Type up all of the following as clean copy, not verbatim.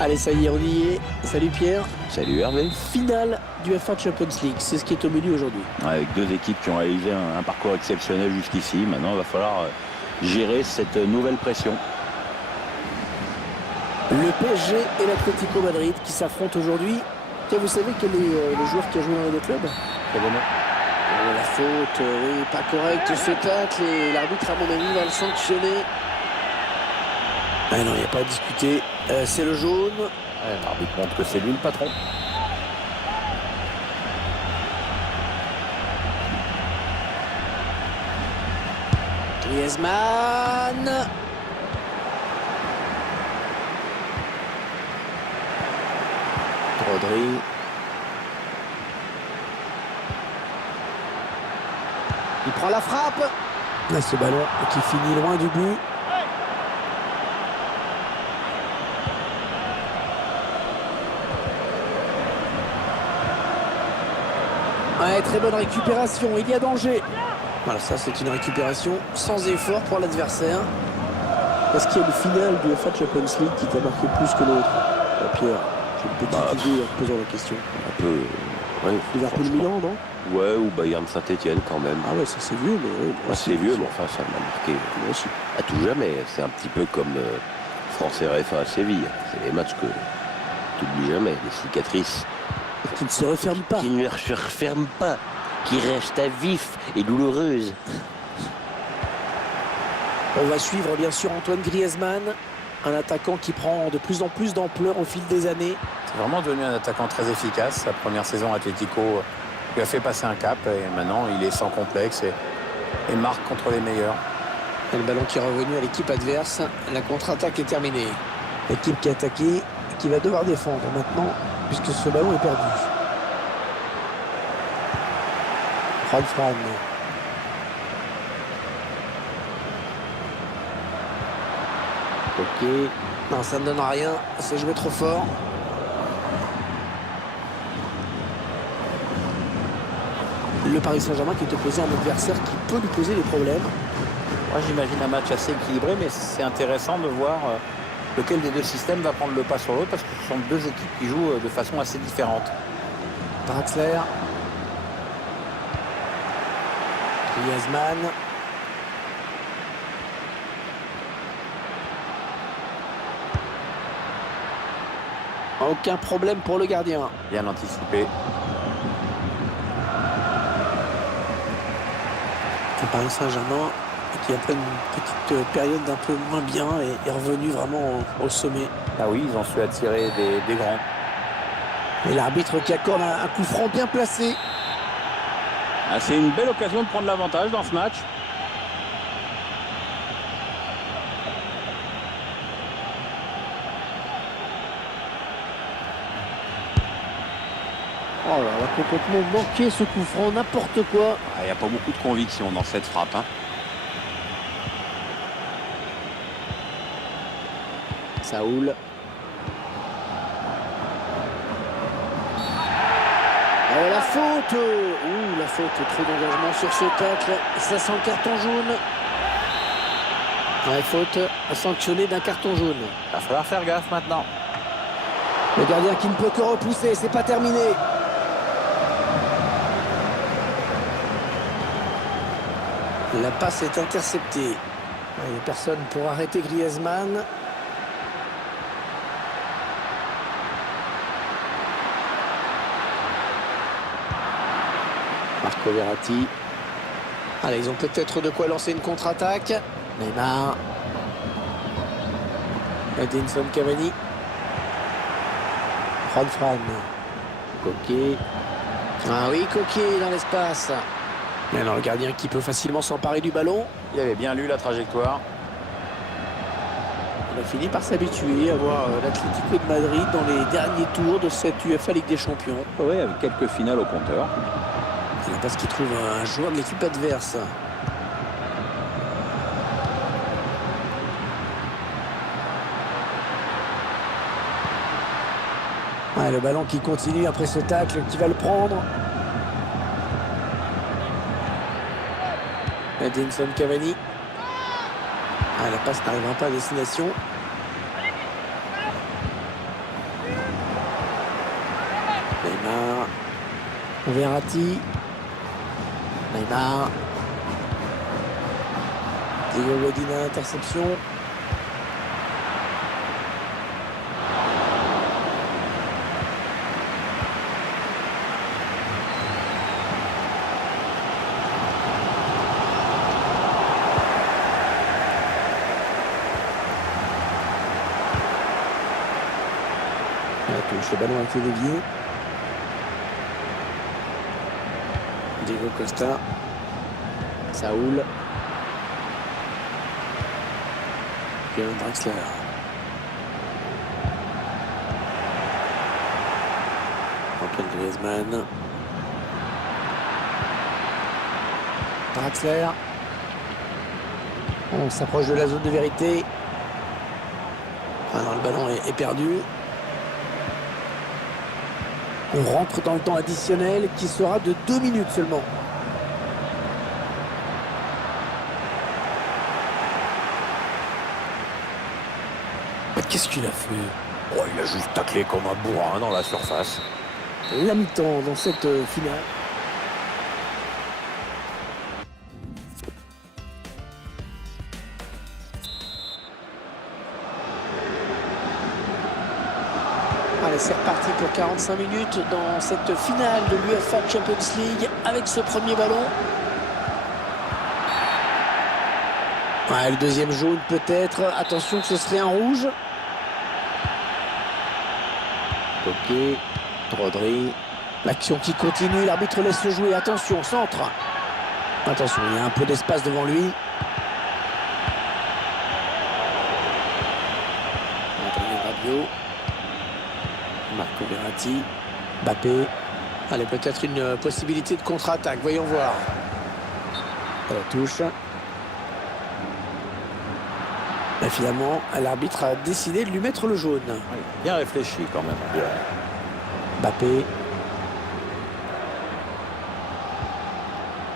Allez, ça y est, on y est. Salut Pierre. Salut Hervé. Finale du UEFA Champions League, c'est ce qui est au menu aujourd'hui. Avec deux équipes qui ont réalisé un parcours exceptionnel jusqu'ici. Maintenant, il va falloir gérer cette nouvelle pression. Le PSG et l'Atlético Madrid qui s'affrontent aujourd'hui. Tiens, vous savez quel est le joueur qui a joué dans les deux clubs? La faute, oui, pas correcte ce tacle et l'arbitre à mon avis va le sanctionner. Ah non, il n'y a pas à discuter. C'est le jaune. L'arbitre montre que c'est lui le patron. Griezmann. Rodri. Il prend la frappe. Ah, ce ballon qui finit loin du but. Ouais, très bonne récupération, il y a danger. Voilà, ça c'est une récupération sans effort pour l'adversaire. Est-ce qu'il y a une finale du UEFA Champions League qui t'a marqué plus que l'autre? Pierre, j'ai une petite idée en posant la question. Un peu, ouais. Liverpool-Milan, non? Ouais, ou Bayern Saint-Etienne quand même. Ah ouais, ça c'est vieux, mais... Oui, c'est vieux, mais enfin ça m'a marqué à tout jamais. C'est un petit peu comme France RFA à Séville. C'est des matchs que tu n'oublies jamais, des cicatrices. Qui ne se referment pas. Qui ne se referment pas, qui restent à vif et douloureuses. On va suivre bien sûr Antoine Griezmann, un attaquant qui prend de plus en plus d'ampleur au fil des années. C'est vraiment devenu un attaquant très efficace. Sa première saison Atlético lui a fait passer un cap et maintenant il est sans complexe et marque contre les meilleurs. Et le ballon qui est revenu à l'équipe adverse. La contre-attaque est terminée. L'équipe qui a attaqué et qui va devoir défendre maintenant puisque ce ballon est perdu. Fran. Ok. Non, ça ne donne rien. C'est joué trop fort. Le Paris Saint-Germain qui est opposé à un adversaire qui peut lui poser des problèmes. Moi j'imagine un match assez équilibré, mais c'est intéressant de voir lequel des deux systèmes va prendre le pas sur l'autre parce que ce sont deux équipes qui jouent de façon assez différente. Draxler. Griezmann. Aucun problème pour le gardien. Bien anticipé. Le Paris Saint-Germain qui après une petite période d'un peu moins bien est revenu vraiment au sommet. Ah oui, ils ont su attirer des grands. Et l'arbitre qui accorde un coup franc bien placé. Ah, c'est une belle occasion de prendre l'avantage dans ce match. Oh là là, complètement manqué ce coup franc, n'importe quoi. Il n'y a pas beaucoup de conviction dans cette frappe. Saoul. Oh, la faute. Ouh, la faute, trop d'engagement sur ce tacle. Ça sent le carton jaune. Ouais, faute sanctionnée d'un carton jaune. Il va falloir faire gaffe maintenant. Le gardien qui ne peut que repousser, c'est pas terminé. La passe est interceptée. Il n'y a personne pour arrêter Griezmann. Marco Verratti. Allez, ils ont peut-être de quoi lancer une contre-attaque. Neymar. Edinson Cavani. Fran. Coquet. Ah oui, Coquet dans l'espace. Mais alors le gardien qui peut facilement s'emparer du ballon. Il avait bien lu la trajectoire. On a fini par s'habituer à voir l'Atlético de Madrid dans les derniers tours de cette UEFA Ligue des Champions. Oui, avec quelques finales au compteur. C'est parce qu'il trouve un joueur de l'équipe adverse. Ouais, le ballon qui continue après ce tacle, qui va le prendre. Edinson Cavani. Ah, la passe n'arrivera pas à destination. Neymar. Verratti. Neymar. Diego Godin, interception. La touche, le ballon a été dévié. Diego Costa. Saoul. Kevin Draxler. Antoine Griezmann. Draxler. On s'approche de la zone de vérité. Ah non, le ballon est perdu. On rentre dans le temps additionnel qui sera de 2 minutes seulement. Qu'est-ce qu'il a fait? Oh, il a juste taclé comme un bourrin dans la surface. La mi-temps dans cette finale. Allez, c'est reparti pour 45 minutes dans cette finale de l'UEFA Champions League avec ce premier ballon. Ouais, le deuxième jaune peut-être. Attention, ce serait un rouge. Ok, Rodri. L'action qui continue, l'arbitre laisse se jouer. Attention, centre. Attention, il y a un peu d'espace devant lui. Adrien Rabiot. Marco Verratti. Mbappé. Allez, peut-être une possibilité de contre-attaque. Voyons voir. À la touche. Et finalement, l'arbitre a décidé de lui mettre le jaune. Oui, bien réfléchi quand même. Bien. Mbappé.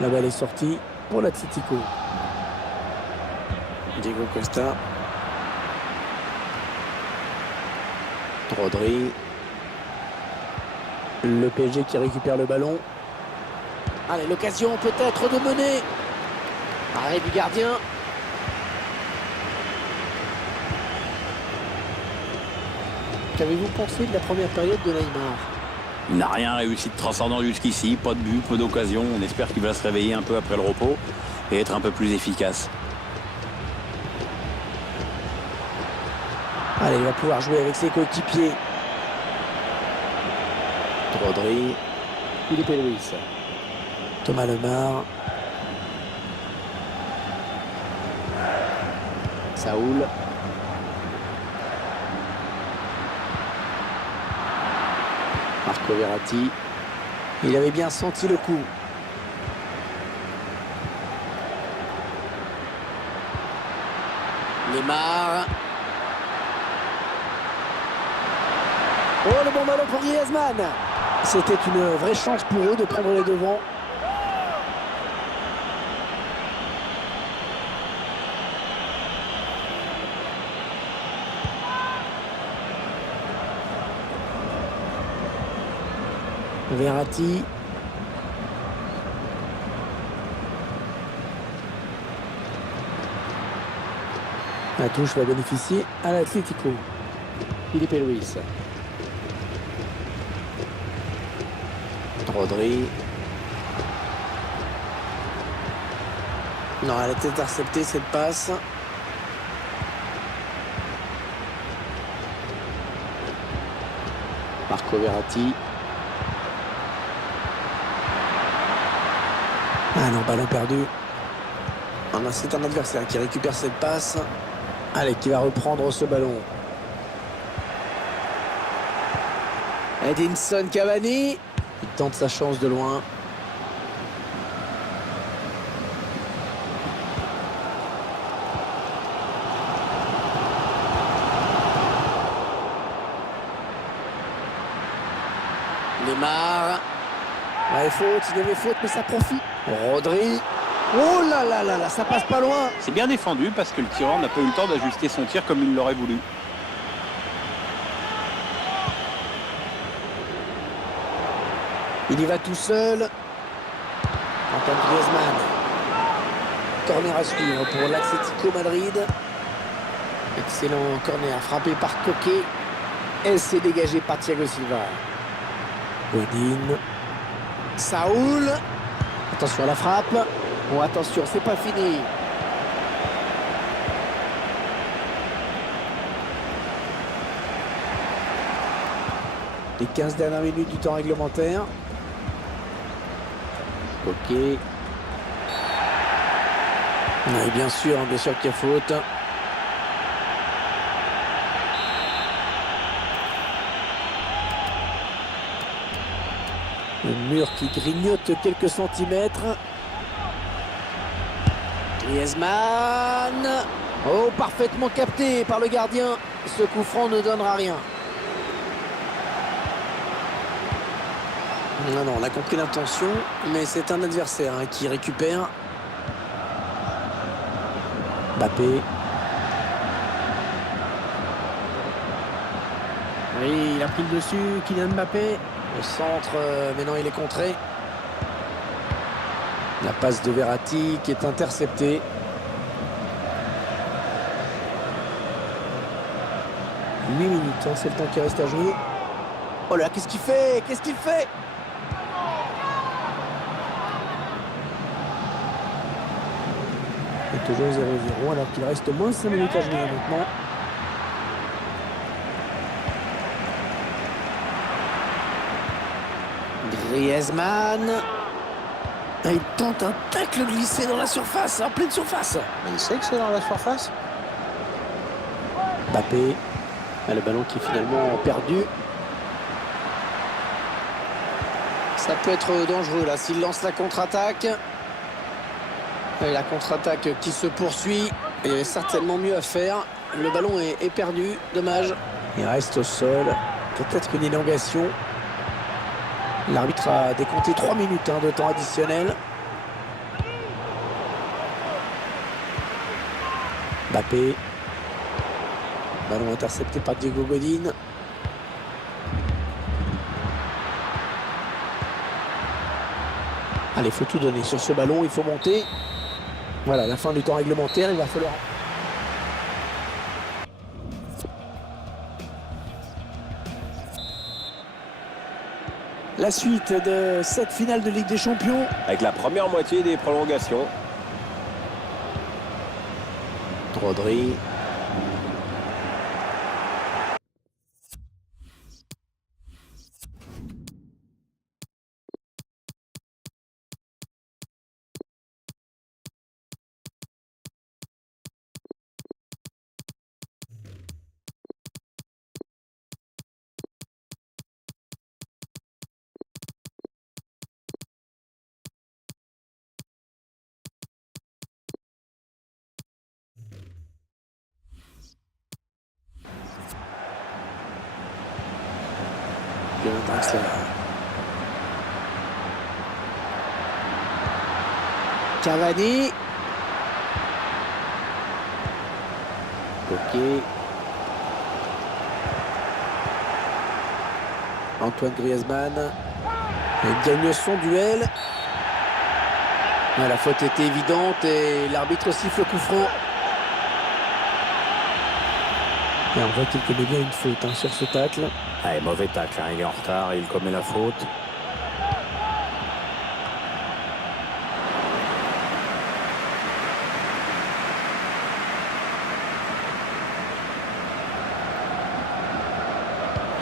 La balle est sortie pour l'Atlético. Diego Costa. Rodri. Le PSG qui récupère le ballon. Allez, l'occasion peut-être de mener. Arrêt du gardien. Qu'avez-vous pensé de la première période de Neymar? Il n'a rien réussi de transcendant jusqu'ici, pas de but, peu d'occasion. On espère qu'il va se réveiller un peu après le repos et être un peu plus efficace. Allez, il va pouvoir jouer avec ses coéquipiers. Rodri. Filipe Luis. Thomas Lemar. Saoul. Marco Verratti. Il avait bien senti le coup. Neymar. Oh, le bon ballon pour Griezmann. C'était une vraie chance pour eux de prendre les devants. Verratti. La touche va bénéficier à l'Atlético. Filipe Luis. Rodri. Non, elle a été interceptée cette passe. Marco Verratti. Ah non, ballon perdu. C'est un adversaire qui récupère cette passe. Allez, qui va reprendre ce ballon. Edinson Cavani. Il tente sa chance de loin. Neymar. Ouais, faute, il y avait faute, mais ça profite. Rodri. Oh là là là là, ça passe pas loin. C'est bien défendu parce que le tireur n'a pas eu le temps d'ajuster son tir comme il l'aurait voulu. Il y va tout seul. Antoine Griezmann. Corner à suivre pour l'Atlético Madrid. Excellent corner frappé par Coquet. Et c'est dégagé par Thiago Silva. Godin. Saoul. Attention à la frappe. Bon, attention, c'est pas fini. Les 15 dernières minutes du temps réglementaire. Ok. Et bien sûr qu'il y a faute. Le mur qui grignote quelques centimètres. Griezmann. Oh, parfaitement capté par le gardien. Ce coup franc ne donnera rien. Non, on a compris l'intention, mais c'est un adversaire qui récupère. Mbappé. Oui, il a pris le dessus, Kylian Mbappé. Au centre, mais non, il est contré. La passe de Verratti qui est interceptée. « 8 minutes, c'est le temps qui reste à jouer. Oh là, qu'est-ce qu'il fait? Qu'est-ce qu'il fait? C'est toujours 0-0 alors qu'il reste moins 5 minutes à jouer maintenant. Griezmann. Il tente un tacle glissé dans la surface, en pleine surface. Mais il sait que c'est dans la surface. Mbappé. Le ballon qui est finalement perdu. Ça peut être dangereux là s'il lance la contre-attaque. La contre-attaque qui se poursuit. Il y avait certainement mieux à faire. Le ballon est perdu. Dommage. Il reste au sol. Peut-être une élongation. L'arbitre a décompté 3 minutes de temps additionnel. Mbappé. Ballon intercepté par Diego Godin. Allez, il faut tout donner sur ce ballon, il faut monter. Voilà, la fin du temps réglementaire, il va falloir... La suite de cette finale de Ligue des Champions. Avec la première moitié des prolongations. Rodri. Cavani. Ok. Antoine Griezmann. Il gagne son duel. La faute était évidente et l'arbitre siffle le coup franc. Et on voit qu'il commet bien une faute sur ce tacle. Allez, mauvais tacle, il est en retard, il commet la faute.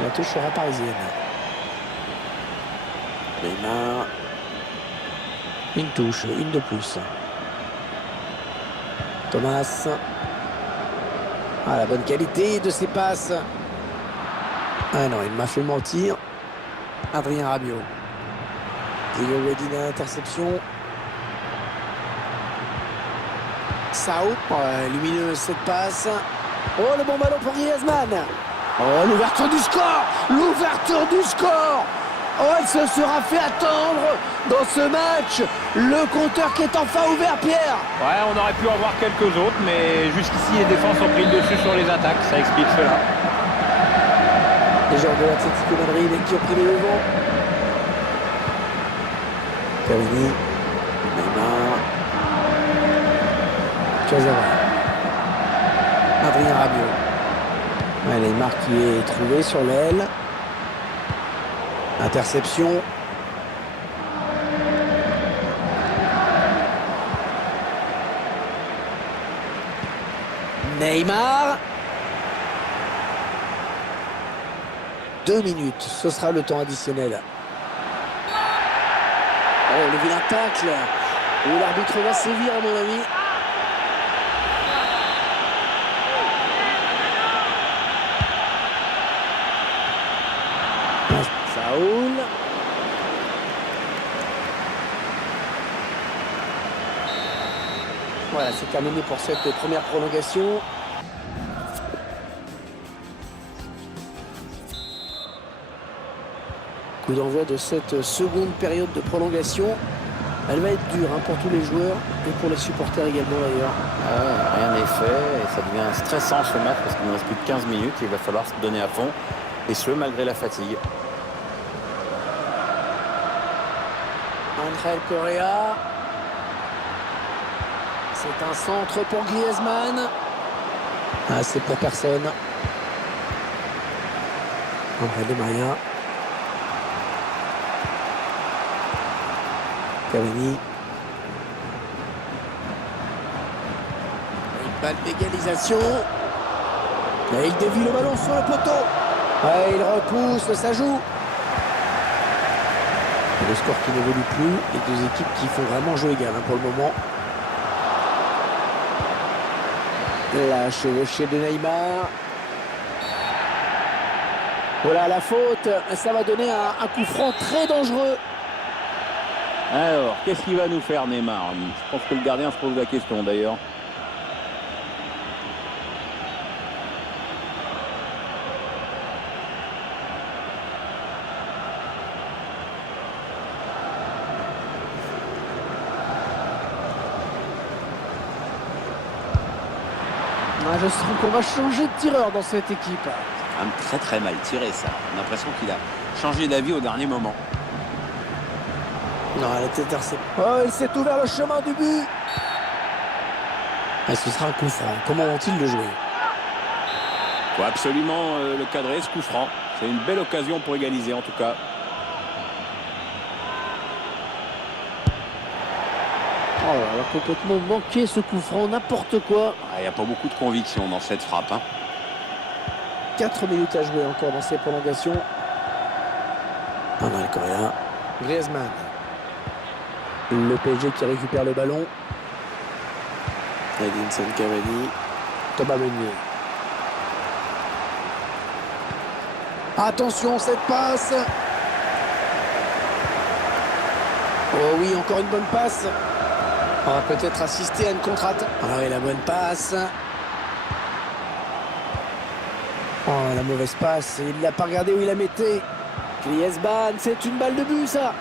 La touche sera parisienne. Neymar. Une touche, une de plus. Thomas. Ah, la bonne qualité de ses passes. Ah non, il m'a fait mentir. Adrien Rabiot. Diego Godin, interception. Sao, lumineuse cette passe. Oh, le bon ballon pour Griezmann. Oh, l'ouverture du score. L'ouverture du score. Oh, il se sera fait attendre dans ce match. Le compteur qui est enfin ouvert, Pierre. Ouais, on aurait pu en voir quelques autres, mais jusqu'ici, les défenses ont pris le dessus sur les attaques. Ça explique cela. Les joueurs de l'Atlético Madrid qui ont pris les devants. Cavani. Neymar. Cazorla. Adrien Rabiot. Ouais, Neymar qui est trouvé sur l'aile. Interception. Neymar. 2 minutes, ce sera le temps additionnel. Oh, le vilain tacle. Et l'arbitre va sévir, à mon avis. Saoul. Voilà, c'est terminé pour cette première prolongation. Coup d'envoi de cette seconde période de prolongation. Elle va être dure pour tous les joueurs et pour les supporters également d'ailleurs. Rien n'est fait et ça devient stressant ce match parce qu'il ne reste plus de 15 minutes et il va falloir se donner à fond. Et ce, malgré la fatigue. Angel Correa. C'est un centre pour Griezmann. Ah, c'est pour personne. Angel Di Maria. Cavani. Une balle d'égalisation. Et il dévie le ballon sur le poteau. Ouais, il repousse, ça joue. Et le score qui n'évolue plus. Les deux équipes qui font vraiment jeu égal pour le moment. La chevauchée de Neymar. Voilà la faute. Ça va donner un coup franc très dangereux. Alors, qu'est-ce qu'il va nous faire, Neymar? Je pense que le gardien se pose la question, d'ailleurs. Je sens qu'on va changer de tireur dans cette équipe. C'est quand même très très mal tiré, ça. On a l'impression qu'il a changé d'avis au dernier moment. Non, elle était interceptée. Oh, il s'est ouvert le chemin du but. Et ce sera un coup franc. Comment vont-ils le jouer? Il faut absolument le cadrer, ce coup franc. C'est une belle occasion pour égaliser, en tout cas. Oh, elle a complètement manqué ce coup franc, n'importe quoi. Il n'y a pas beaucoup de conviction dans cette frappe. 4 minutes à jouer encore dans ces prolongations. Angel Correa. Griezmann. Le PSG qui récupère le ballon. Edinson Cavani. Thomas Meunier. Attention, cette passe. Oh oui, encore une bonne passe. On va peut-être assister à une contre-attaque. Ah oui, la bonne passe. Oh, la mauvaise passe. Il ne l'a pas regardé où il la mettait. Griezmann, c'est une balle de but, ça.